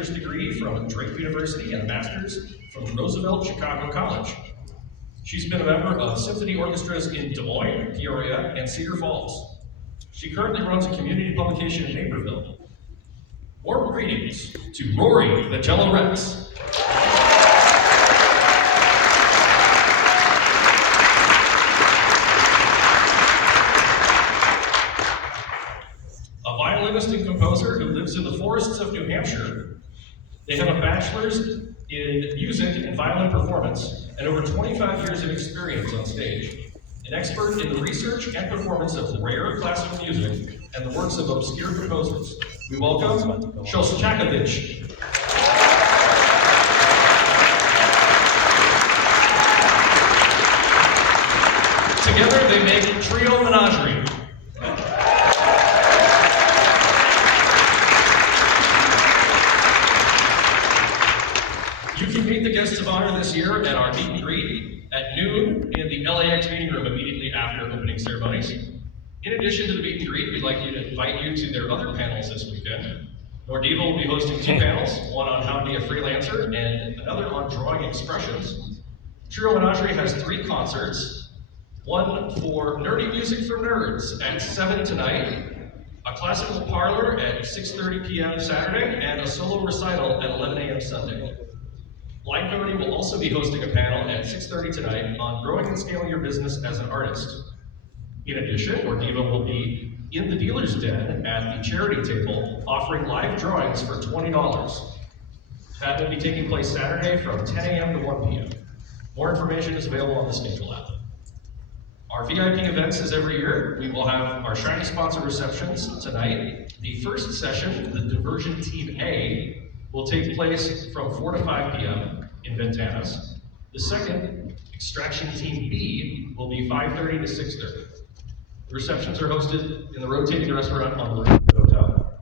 bachelor's degree from Drake University and a master's from Roosevelt Chicago College. She's been a member of symphony orchestras in Des Moines, Peoria, and Cedar Falls. She currently runs a community publication in Naperville. Warm greetings to Rory the Jello Rex. A violinist and composer who lives in the forests of New Hampshire. They have a bachelor's in music and violin performance and over 25 years of experience on stage. An expert in the research and performance of rare classical music and the works of obscure composers. We welcome Shostakovich. Together they make Trio Menagerie. You can meet the guests of honor this year at our meet and greet at noon in the LAX meeting room immediately after opening ceremonies. In addition to the meet and greet, we'd like to invite you to their other panels this weekend. Nordiva will be hosting 2 panels, one on how to be a freelancer and another on drawing expressions. Trio Menagerie has 3 concerts, one for nerdy music for nerds at 7 tonight, a classical parlor at 6:30 p.m. Saturday, and a solo recital at 11 a.m. Sunday. Line Company will also be hosting a panel at 6:30 tonight on growing and scaling your business as an artist. In addition, Nordiva will be in the dealer's den at the charity table offering live drawings for $20. That will be taking place Saturday from 10 a.m. to 1 p.m. More information is available on the schedule app. Our VIP events as every year. We will have our shiny sponsor receptions tonight. The first session, the Diversion Team A, will take place from 4 to 5 p.m. in Ventanas. The second, Extraction Team B, will be 5:30 to 6:30. The receptions are hosted in the rotating restaurant on the roof of the hotel.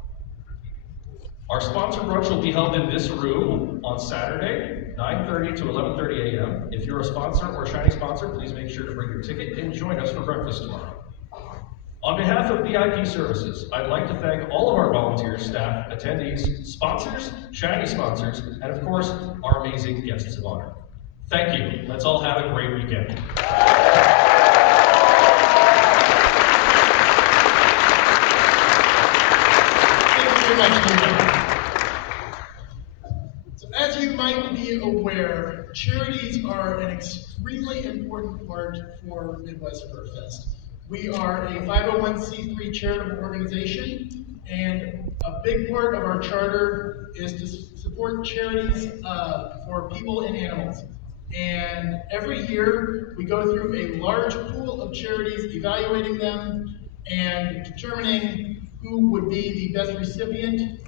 Our sponsor brunch will be held in this room on Saturday, 9:30 to 11:30 a.m. If you're a sponsor or a shiny sponsor, please make sure to bring your ticket and join us for breakfast tomorrow. On behalf of VIP Services, I'd like to thank all of our volunteers, staff, attendees, sponsors, shiny sponsors, and of course, our amazing guests of honor. Thank you. Let's all have a great weekend. So as you might be aware, charities are an extremely important part for Midwest Fest. We are a 501c3 charitable organization, and a big part of our charter is to support charities for people and animals. And every year, we go through a large pool of charities, evaluating them and determining who would be the best recipient.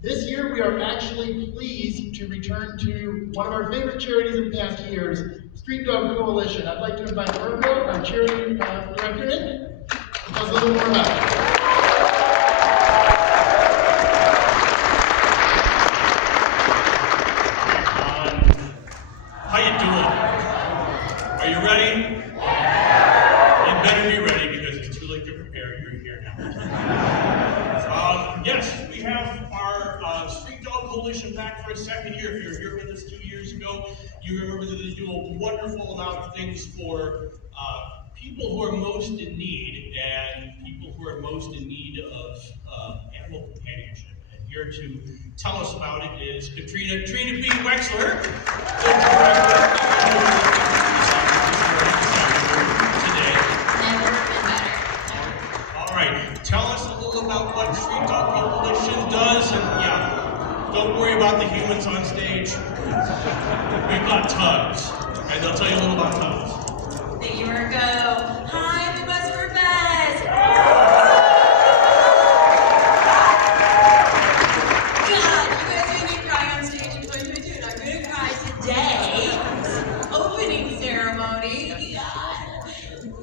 This year, we are actually pleased to return to one of our favorite charities in past years, Street Dog Coalition. I'd like to invite Virgo, our charity director, in to tell us a little more about it. How you doing? Are you ready? You better be ready because it's too late to prepare. You're here now. Yes, we have our Street Dog Coalition back for a second year. If you were here with us 2 years ago, you remember that they do a wonderful amount of things for people who are most in need and people who are most in need of animal companionship. And here to tell us about it is Trina P. Wexler, the director today. Never been better. All right, tell us a little about what Street Dog Coalition does, and yeah, don't worry about the humans on stage. We've got Tubbs, and they'll tell you a little about Tubbs. A year ago, hi, Midwest Fest! God, you guys made me cry on stage in 2022, and I'm gonna cry today. Opening ceremony. God.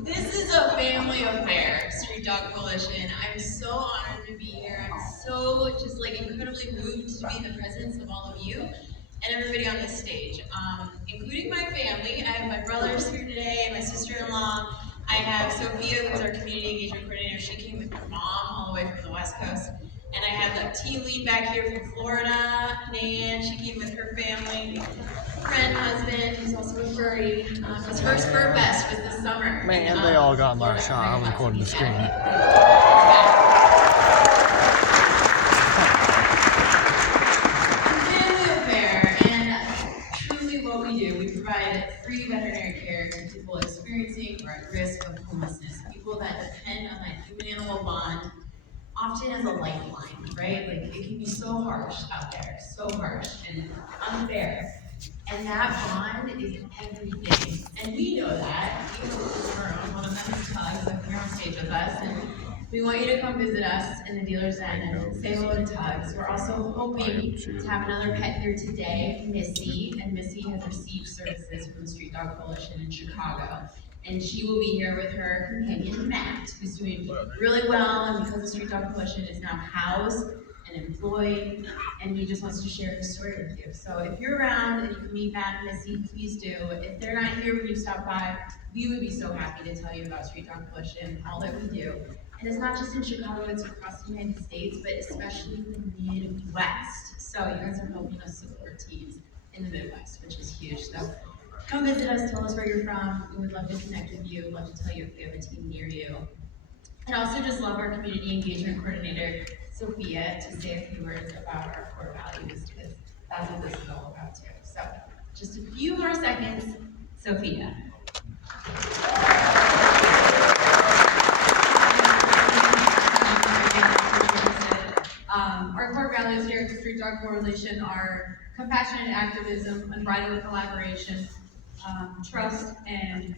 This is a family affair, Street Dog Coalition. I'm so honored to be here. I'm so just like incredibly moved to be in the presence of all of you and everybody on this stage, including my family. I have my brothers here today, my sister-in-law. I have Sophia, who's our community engagement coordinator. She came with her mom all the way from the West Coast. And I have the team lead back here from Florida, Nan. She came with her family, friend, husband, who's also a furry. His first fur fest was this summer. Man, they all got my shot. I'm recording the screen. We provide free veterinary care to people experiencing or at risk of homelessness, people that depend on that human-animal bond, often as a lifeline, right? Like, it can be so harsh out there, so harsh and unfair. And that bond is everything. And we know that. We know this on our own. One of them is Tugs, up here on stage with us. And we want you to come visit us in the Dealer's Den and say hello to Tugs. We're also hoping to have another pet here today, Missy. And Missy has received services from the Street Dog Coalition in Chicago. And she will be here with her companion, Matt, who's doing really well. And because the Street Dog Coalition is now housed and employed, and he just wants to share his story with you. So if you're around and you can meet Matt and Missy, please do. If they're not here when you stop by, we would be so happy to tell you about Street Dog Coalition, all that we do. And it's not just in Chicago, it's across the United States, but especially the Midwest. So you guys are helping us support teams in the Midwest, which is huge. So come visit us, tell us where you're from. We would love to connect with you, love to tell you if we have a team near you. And also just love our community engagement coordinator, Sophia, to say a few words about our core values, because that's what this is all about too. So just a few more seconds, Sophia. Our core values here at the Street Dog Coalition are compassionate activism, unbridled collaboration, trust, and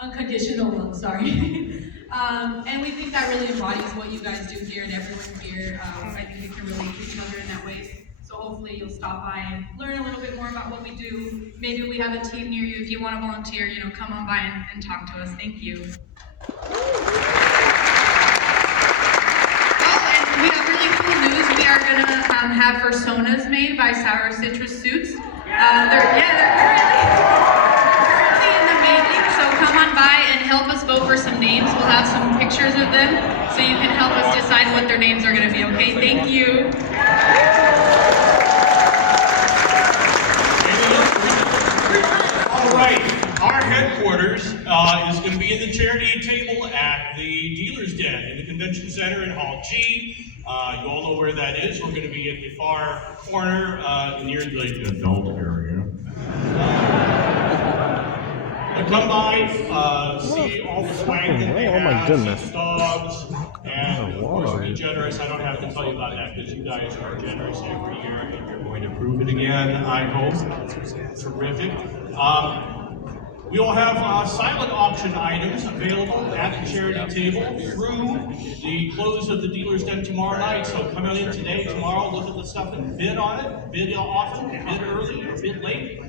unconditional love, sorry. And we think that really embodies what you guys do here and everyone here. I think we can relate to each other in that way. So hopefully you'll stop by and learn a little bit more about what we do. Maybe we have a team near you. If you want to volunteer, come on by and talk to us. Thank you. We have really cool news. We are going to have personas made by Sour Citrus Suits. They're currently in the making, so come on by and help us vote for some names. We'll have some pictures of them, so you can help us decide what their names are going to be, okay? Thank you. All right, our headquarters is going to be in the charity table at the Dealer's Den in the Convention Center in Hall G. You all know where that is. We're going to be in the far corner near the adult area. But come by, see all the swag that they Oh my have, goodness. see the dogs, and of course be generous. I don't have to tell you about that because you guys are generous every year and you're going to prove it again, I hope. Terrific. We will have silent auction items available at the charity table through the close of the Dealer's Den tomorrow night. So come on in today, tomorrow, look at the stuff and bid on it. Bid often, bid early, or bid late.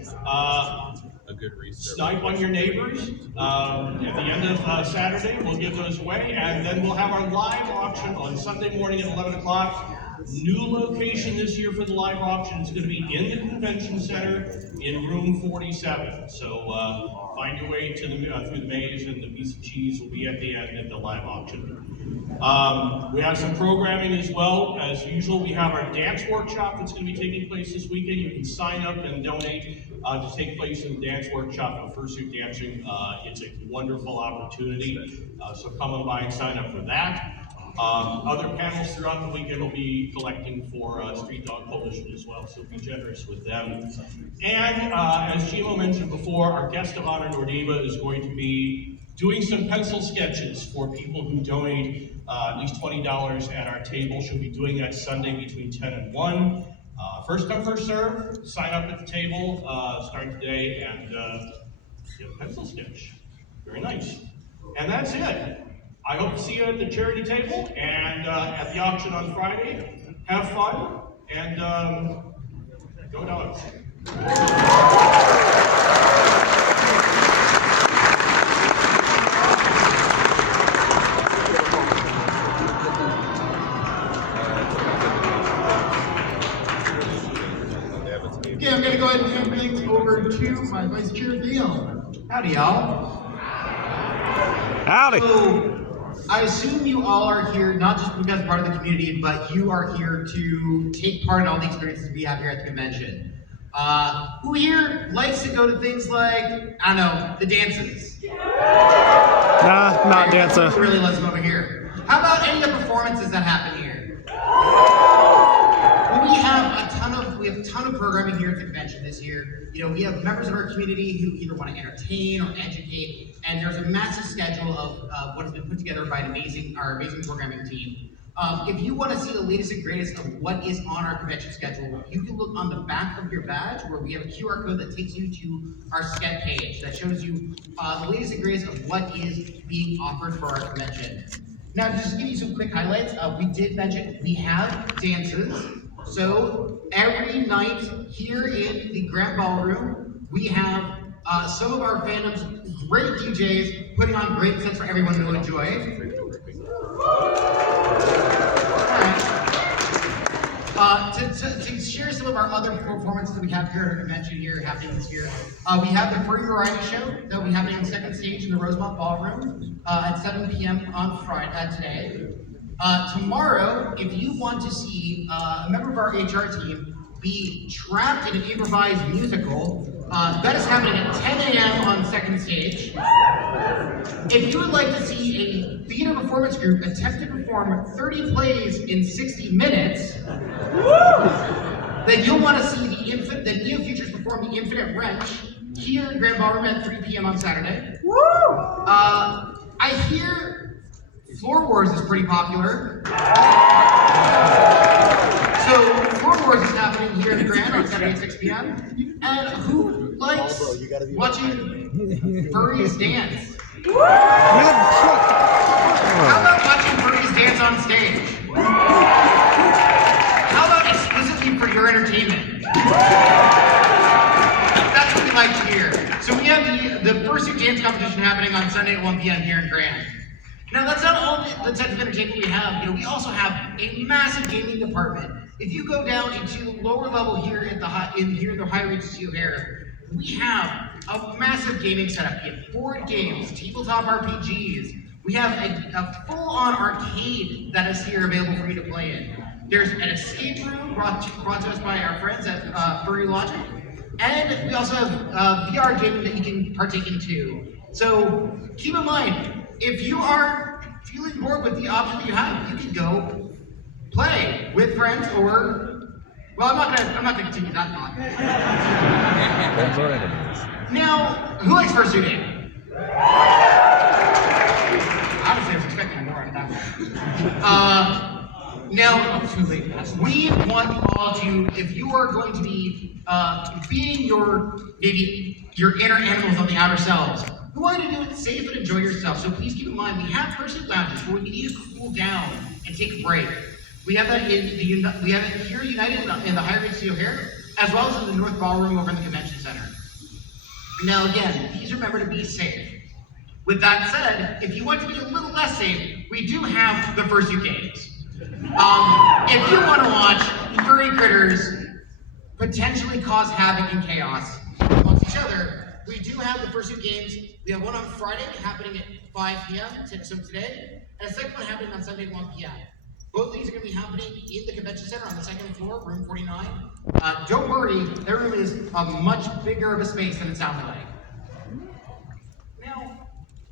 A good research. Snipe on your neighbors. At the end of Saturday, we'll give those away. And then we'll have our live auction on Sunday morning at 11 o'clock. New location this year for the live auction is going to be in the Convention Center in room 47. So find your way to the through the maze, and the piece of cheese will be at the end at the live auction. We have some programming as well. As usual, we have our dance workshop that's going to be taking place this weekend. You can sign up and donate to take place in the dance workshop for Fursuit Dancing. It's a wonderful opportunity. So come on by and sign up for that. Other panels throughout the weekend will be collecting for Street Dog Coalition as well, so be generous with them. And as Gimo mentioned before, our guest of honor, Nordiva, is going to be doing some pencil sketches for people who donate at least $20 at our table. She'll be doing that Sunday between 10 and 1. First come, first serve. Sign up at the table, start today, and get a pencil sketch. Very nice. And that's it. I hope to see you at the charity table and at the auction on Friday. Have fun and go dogs. Okay, I'm gonna go ahead and hand things over to my Vice Chair, Dale. Howdy, y'all. Howdy. So, I assume you all are here not just because part of the community, but you are here to take part in all the experiences we have here at the convention. Who here likes to go to things like, I don't know, the dances? Nah, not dancing. Who really loves them over here? How about any of the performances that happen here? We have a ton of programming here at the convention this year. You know, we have members of our community who either want to entertain or educate, and there's a massive schedule of what has been put together by our amazing programming team. If you want to see the latest and greatest of what is on our convention schedule, you can look on the back of your badge where we have a QR code that takes you to our Sched page that shows you the latest and greatest of what is being offered for our convention. Now, just to give you some quick highlights, we did mention we have dances. So every night here in the Grand Ballroom, we have some of our fandom's great DJs putting on great sets for everyone to enjoy. To share some of our other performances that we have here at our convention here happening this year, we have the Furry Variety Show that will be happening on the second stage in the Rosemont Ballroom at 7 p.m. on Friday today. Tomorrow, if you want to see a member of our HR team be trapped in an improvised musical, that is happening at 10 a.m. on second stage. If you would like to see a theater performance group attempt to perform 30 plays in 60 minutes, then you'll want to see the Neo Futures perform The Infinite Wrench here in Grand Ballroom at 3 p.m. on Saturday. I hear Floor Wars is pretty popular. So Floor Wars is happening here in the Grand on Saturday at 6 p.m. And who likes watching furries dance? How about watching furries dance on stage? How about explicitly for your entertainment? That's what we like to hear. So we have the fursuit dance competition happening on Sunday at 1 p.m. here in Grand. Now that's not all the type of entertainment we have. You know, we also have a massive gaming department. If you go down into the lower level here at the high reaches you here, we have a massive gaming setup. We have board games, tabletop RPGs. We have a full-on arcade that is here available for you to play in. There's an escape room brought to us by our friends at Furry Logic. And we also have VR gaming that you can partake in too. So keep in mind, if you are feeling bored with the option that you have, you can go play with friends or, well, I'm not gonna continue that thought. Now, who likes fursuiting? Honestly, I was expecting more out of that one. Now, we want you all to, if you are going to be being your inner animals on the outer selves, we want you to do it safe and enjoy yourself. So please keep in mind, we have fursuit lounges where we need to cool down and take a break. We have that we have it here united in the High Reach O'Hare, as well as in the North Ballroom over in the Convention Center. Now again, please remember to be safe. With that said, if you want to be a little less safe, we do have the fursuit games. If you want to watch furry critters potentially cause havoc and chaos amongst each other, we do have the fursuit games. We have one on Friday happening at 5 p.m. so today, and a second one happening on Sunday at 1 p.m. Both of these are going to be happening in the convention center on the second floor, room 49. Don't worry, their room is a much bigger of a space than it sounds like. Now,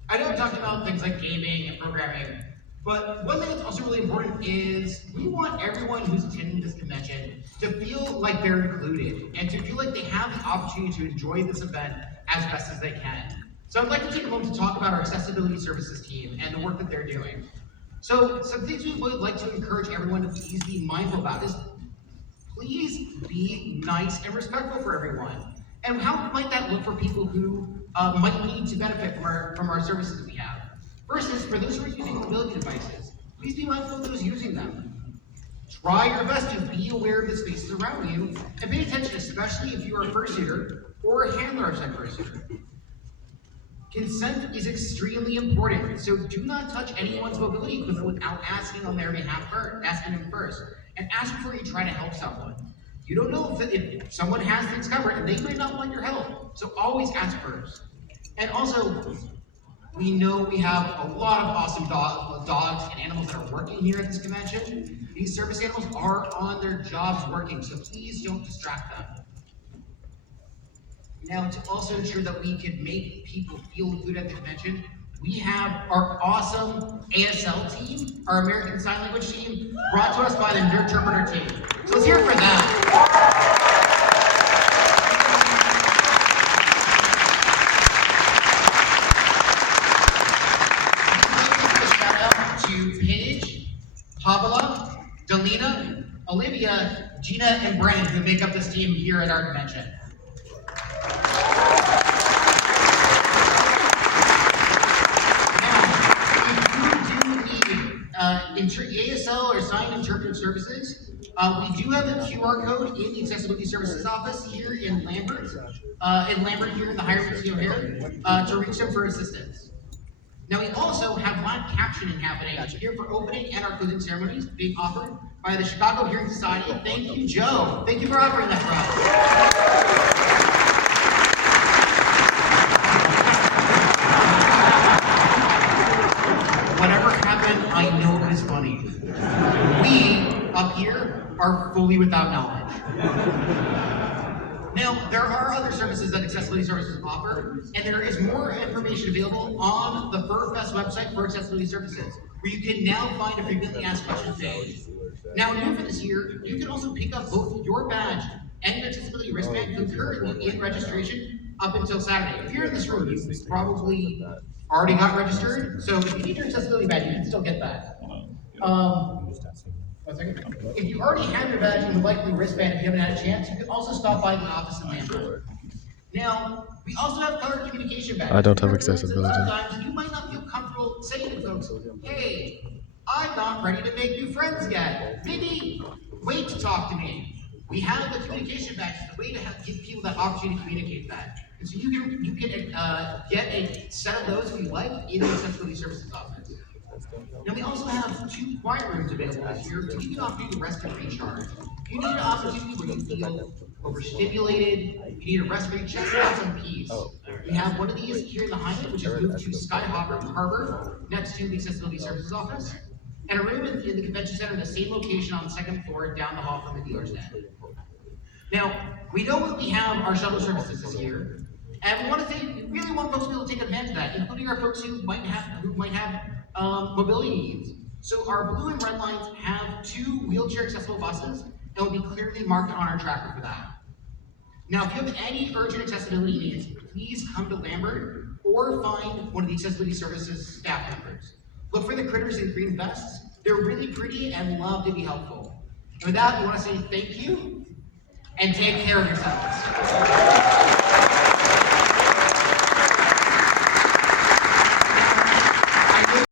I know I'm talking about things like gaming and programming, but one thing that's also really important is we want everyone who's attending this convention to feel like they're included and to feel like they have the opportunity to enjoy this event as best as they can. So I'd like to take a moment to talk about our accessibility services team and the work that they're doing. So some things we would like to encourage everyone to please be mindful about is please be nice and respectful for everyone. And how might that look for people who might need to benefit from our services that we have? First is, for those who are using mobility devices, please be mindful of those using them. Try your best to be aware of the spaces around you and pay attention, especially if you are a fursuiter or a handler of said fursuiter. Consent is extremely important, so do not touch anyone's mobility equipment without asking on their behalf first, asking them first, and ask before you try to help someone. You don't know if someone has things covered and they may not want your help, so always ask first. And also, We know we have a lot of awesome dogs and animals that are working here at this convention. These service animals are on their jobs working, so please don't distract them. Now, to also ensure that we can make people feel good at the convention, we have our awesome ASL team, our American Sign Language team, brought to us by the Nerdterpreter team. So let's hear it for them. To Paige, Pavela, Delina, Olivia, Gina, and Brennan, who make up this team here at our convention. Now, if you do need ASL or signed interpretive services, we do have a QR code in the Accessibility Services office here in Lambert here in the Higher Museum here, to reach them for assistance. Now we also have live captioning happening here for opening and our closing ceremonies being offered by the Chicago Hearing Society. Thank you, Joe. Thank you for offering that for us. Whatever happened, I know is funny. We, up here, are fully without knowledge. Now, there are other services that Accessibility Services offer, and there is more information available on the FurFest website for Accessibility Services, where you can now find a frequently asked questions page. Now, new for this year, you can also pick up both your badge and your accessibility wristband concurrently in registration up until Saturday. If you're in this room, you probably already got registered, so if you need your accessibility badge, you can still get that. 1 second. If you already have your badge and would like the wristband, if you haven't had a chance, you can also stop by the office in Lambert. Now, we also have color communication badges. I don't have accessibility. Sometimes you might not feel comfortable saying to folks, hey, I'm not ready to make new friends yet. Maybe wait to talk to me. We have the communication badges, a way to give people that opportunity to communicate that. And so you can get a set of those if you like in the Accessibility Services office. Now we also have 2 quiet rooms available this year to give you an opportunity to rest and recharge. If you need an opportunity where you feel overstimulated, you need a rest, recharge, have some peace. We have one of these here in the Highland, which is moved to Sky Harbor, next to the Accessibility Services office, and a room in the convention center in the same location on the 2nd floor down the hall from the dealer's den. Now, we know that we have our shuttle services this year, and we really want folks to be able to take advantage of that, including our folks who might have mobility needs. So our blue and red lines have 2 wheelchair accessible buses that will be clearly marked on our tracker for that. Now, if you have any urgent accessibility needs, please come to Lambert or find one of the Accessibility Services staff members. Look for the critters in green vests. They're really pretty and love to be helpful. And with that, we want to say thank you and take care of yourselves.